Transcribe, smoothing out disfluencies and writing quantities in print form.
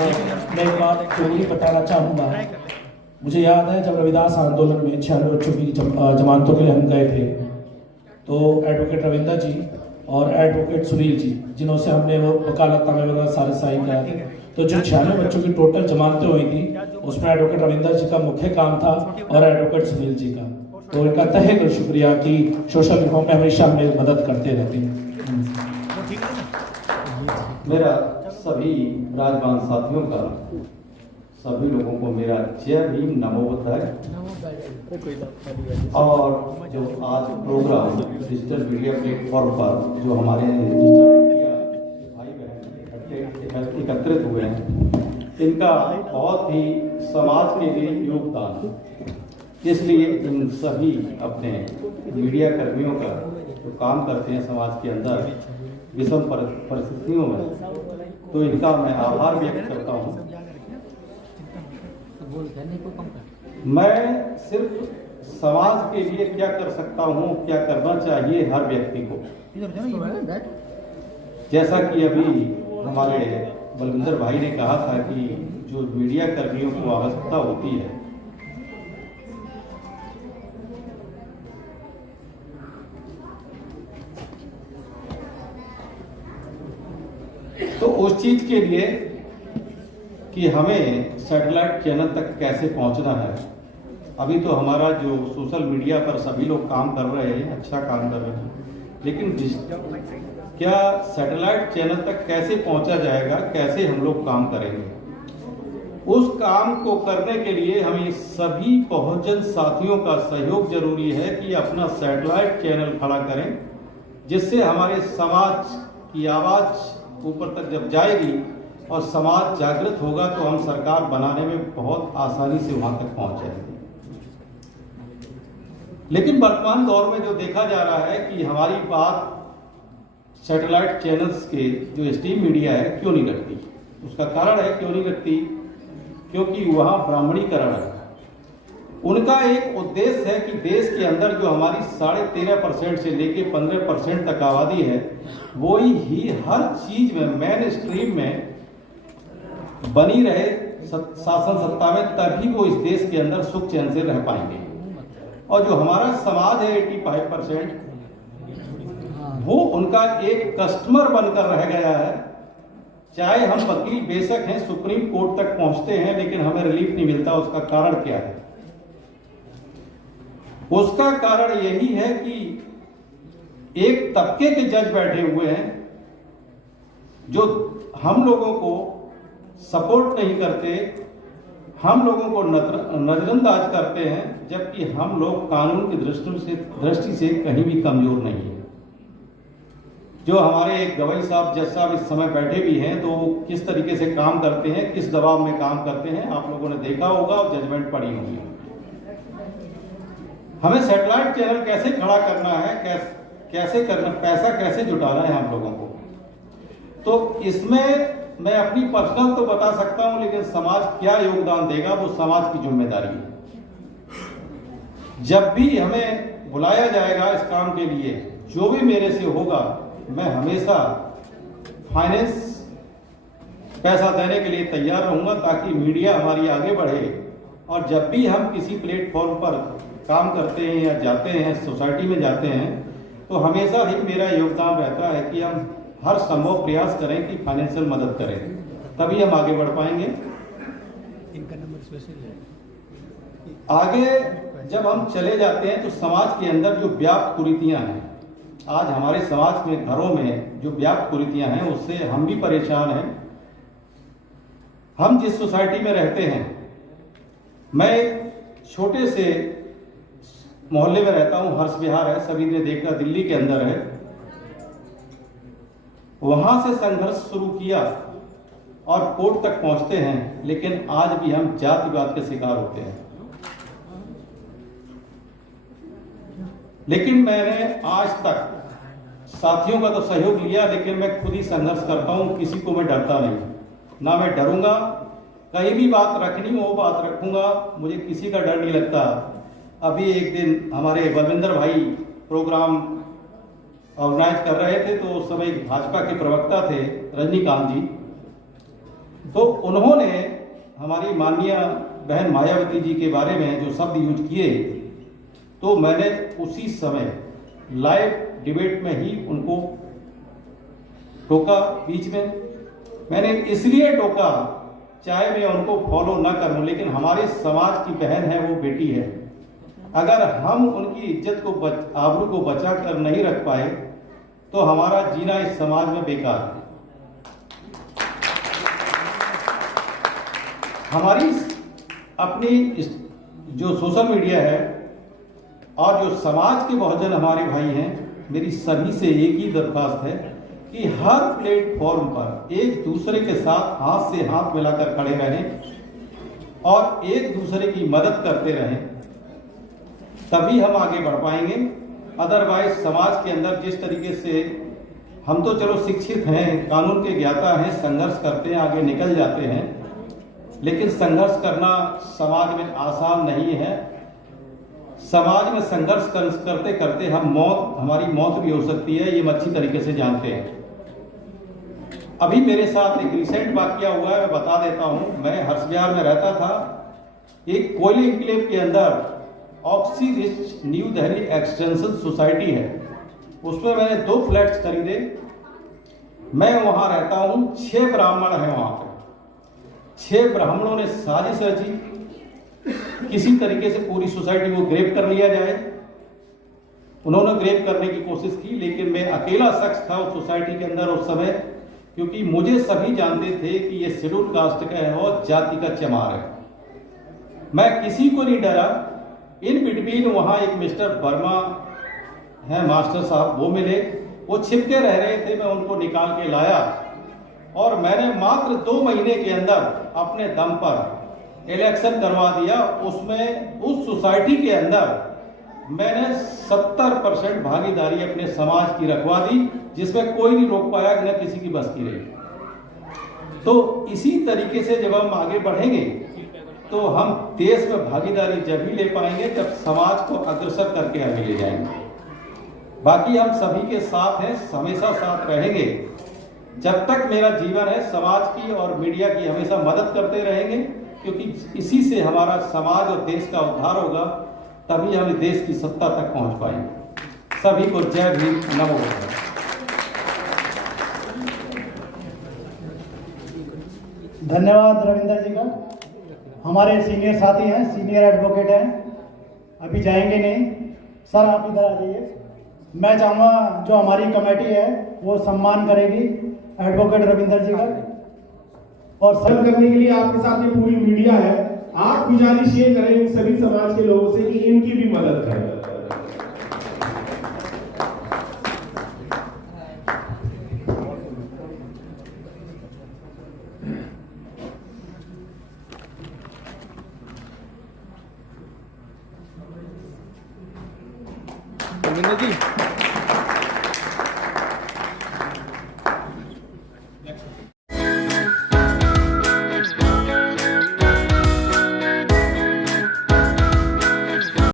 मैं एक बात जरूरी बताना चाहूँगा। मुझे याद है जब रविदास आंदोलन में 96 बच्चों की जमानतों के लिए हम गए थे, तो एडवोकेट रविंदर जी और एडवोकेट सुनील जी, जिन्हों से हमने वो वकालतनामे वगैरह सारे साइन कराए थे, तो जो 96 बच्चों की टोटल जमानतें हुई थी, उसमें एडवोकेट रविंदर जी का मुख्य काम था और एडवोकेट सुनील जी का। तो इनका तहे दिल शुक्रिया कि सोशल रिफॉर्म में हमेशा हमें मदद करते रहते हैं। मेरा सभी राजबान साथियों का, सभी लोगों को मेरा जय भीम नमो बुद्धाय। और जो आज प्रोग्राम डिजिटल मीडिया प्लेटफॉर्म पर जो हमारे डिजिटल मीडिया भाई बहन एकत्रित हुए हैं, इनका बहुत ही समाज के लिए योगदान है। इसलिए इन सभी अपने मीडिया कर्मियों का जो काम करते हैं समाज के अंदर विषम परिस्थितियों में, तो इनका मैं आभार व्यक्त करता हूँ। मैं सिर्फ समाज के लिए क्या कर सकता हूँ, क्या करना चाहिए हर व्यक्ति को, जैसा कि अभी हमारे बलविंदर भाई ने कहा था कि जो मीडिया कर्मियों को आवश्यकता होती है, तो उस चीज के लिए कि हमें सैटेलाइट चैनल तक कैसे पहुंचना है। अभी तो हमारा जो सोशल मीडिया पर सभी लोग काम कर रहे हैं, अच्छा काम कर रहे हैं, लेकिन क्या सैटेलाइट चैनल तक कैसे पहुंचा जाएगा, कैसे हम लोग काम करेंगे? उस काम को करने के लिए हमें सभी बहुजन साथियों का सहयोग जरूरी है कि अपना सैटेलाइट चैनल खड़ा करें, जिससे हमारे समाज की आवाज ऊपर तक जब जाएगी और समाज जागृत होगा, तो हम सरकार बनाने में बहुत आसानी से वहां तक पहुंच जाएंगे। लेकिन वर्तमान दौर में जो देखा जा रहा है कि हमारी बात सैटेलाइट चैनल्स के जो स्ट्रीम मीडिया है क्यों नहीं करती। उसका कारण है क्यों नहीं करती, क्योंकि वहां ब्राह्मणीकरण है। उनका एक उद्देश्य है कि देश के अंदर जो हमारी 13.5% से लेके 15% तक आबादी है, वो ही हर चीज में मेन स्ट्रीम में बनी रहे शासन सत्ता में, तभी वो इस देश के अंदर सुख चैन से रह पाएंगे। और जो हमारा समाज है 85%, वो उनका एक कस्टमर बनकर रह गया है। चाहे हम वकील बेशक हैं, सुप्रीम कोर्ट तक पहुंचते हैं, लेकिन हमें रिलीफ नहीं मिलता। उसका कारण क्या है? उसका कारण यही है कि एक तबके के जज बैठे हुए हैं जो हम लोगों को सपोर्ट नहीं करते, हम लोगों को नजरअंदाज करते हैं, जबकि हम लोग कानून की दृष्टि से कहीं भी कमजोर नहीं है। जो हमारे एक गवाही साहब, जज साहब इस समय बैठे भी हैं, तो किस तरीके से काम करते हैं, किस दबाव में काम करते हैं, आप लोगों ने देखा होगा और जजमेंट पढ़ी होगी। हमें सैटेलाइट चैनल कैसे खड़ा करना है, कैसे करना, पैसा कैसे जुटाना है हम लोगों को, तो इसमें मैं अपनी पर्सनल तो बता सकता हूं, लेकिन समाज क्या योगदान देगा वो समाज की जिम्मेदारी है। जब भी हमें बुलाया जाएगा इस काम के लिए, जो भी मेरे से होगा, मैं हमेशा फाइनेंस पैसा देने के लिए तैयार रहूंगा, ताकि मीडिया हमारी आगे बढ़े। और जब भी हम किसी प्लेटफॉर्म पर काम करते हैं या जाते हैं, सोसाइटी में जाते हैं, तो हमेशा ही मेरा योगदान रहता है कि हम हर संभव प्रयास करें कि फाइनेंशियल मदद करें, तभी हम आगे बढ़ पाएंगे। इनका नंबर स्पेशल है। आगे जब हम चले जाते हैं तो समाज के अंदर जो व्याप्त कुरीतियां हैं, आज हमारे समाज में घरों में जो व्याप्त कुरीतियां हैं, उससे हम भी परेशान हैं। हम जिस सोसाइटी में रहते हैं, मैं एक छोटे से मोहल्ले में रहता हूं, हर्ष विहार है, सभी ने देखा, दिल्ली के अंदर है। वहां से संघर्ष शुरू किया और कोर्ट तक पहुंचते हैं, लेकिन आज भी हम जातिवाद के शिकार होते हैं। लेकिन मैंने आज तक साथियों का तो सहयोग लिया, लेकिन मैं खुद ही संघर्ष करता हूं, किसी को मैं डरता नहीं, ना मैं डरूंगा। कहीं भी बात रखनी हो वो बात रखूंगा, मुझे किसी का डर नहीं लगता। अभी एक दिन हमारे बलविंदर भाई प्रोग्राम ऑर्गेनाइज कर रहे थे, तो उस समय भाजपा के प्रवक्ता थे रजनीकांत जी, तो उन्होंने हमारी माननीय बहन मायावती जी के बारे में जो शब्द यूज किए, तो मैंने उसी समय लाइव डिबेट में ही उनको टोका। बीच में मैंने इसलिए टोका, चाहे मैं उनको फॉलो ना करूं, लेकिन हमारे समाज की बहन है, वो बेटी है। अगर हम उनकी इज्जत को आबरू को बचा कर नहीं रख पाए तो हमारा जीना इस समाज में बेकार है। हमारी अपनी जो सोशल मीडिया है और जो समाज के बहुजन हमारे भाई हैं, मेरी सभी से एक ही दरख्वास्त है कि हर प्लेटफॉर्म पर एक दूसरे के साथ हाथ से हाथ मिलाकर खड़े रहें और एक दूसरे की मदद करते रहें, तभी हम आगे बढ़ पाएंगे। अदरवाइज समाज के अंदर जिस तरीके से हम तो चलो शिक्षित हैं, कानून के ज्ञाता हैं, संघर्ष करते हैं, आगे निकल जाते हैं, लेकिन संघर्ष करना समाज में आसान नहीं है। समाज में संघर्ष करते करते हमारी मौत भी हो सकती है, ये हम अच्छी तरीके से जानते हैं। अभी मेरे साथ एक रिसेंट वाकया हुआ है, मैं बता देता हूं। मैं हर्षविहार में रहता था, एक कोयले इंक्लेव के अंदर oxy rich new Delhi extension society है, उसमें मैंने 2 फ्लैट्स खरीदे। मैं वहां रहता हूं, 6 ब्राह्मण हैं वहां पे। 6 ब्राह्मणों ने साजिश रची, किसी तरीके से पूरी सोसाइटी को ग्रेप कर लिया जाए। उन्होंने ग्रेप करने की कोशिश की, लेकिन मैं अकेला शख्स था उस सोसाइटी के अंदर उस समय, क्योंकि मुझे सभी जानते थे कि ये शेड्यूल कास्ट का है और जाति का चमार है। मैं किसी को नहीं डरा। इन बिटवीन वहां एक मिस्टर वर्मा है, मास्टर साहब, वो मिले। वो छिपके रह रहे थे, मैं उनको निकाल के लाया और मैंने मात्र 2 महीने के अंदर अपने दम पर इलेक्शन करवा दिया। उसमें उस सोसाइटी के अंदर मैंने 70% भागीदारी अपने समाज की रखवा दी, जिसमें कोई नहीं रोक पाया, न किसी की बस की रही। तो इसी तरीके से जब हम आगे बढ़ेंगे तो हम देश में भागीदारी जब ही ले पाएंगे जब समाज को अग्रसर करके आगे ले जाएंगे। बाकी हम सभी के साथ हैं, हमेशा साथ रहेंगे। जब तक मेरा जीवन है, समाज की और मीडिया की हमेशा मदद करते रहेंगे, क्योंकि इसी से हमारा समाज और देश का उद्धार होगा, तभी हम देश की सत्ता तक पहुंच पाएंगे। सभी को जय भीम, नमो बुद्धाय। धन्यवाद रविंदर जी का। हमारे सीनियर साथी हैं, सीनियर एडवोकेट हैं, अभी जाएंगे नहीं। सर आप इधर आ जाइए। मैं चाहूँगा जो हमारी कमेटी है वो सम्मान करेगी एडवोकेट रविंदर जी का। और सर्व करने के लिए आपके साथ ये पूरी मीडिया है। आप गुजारिश ये करें इन सभी समाज के लोगों से कि इनकी भी मदद करें। रविंद्र जी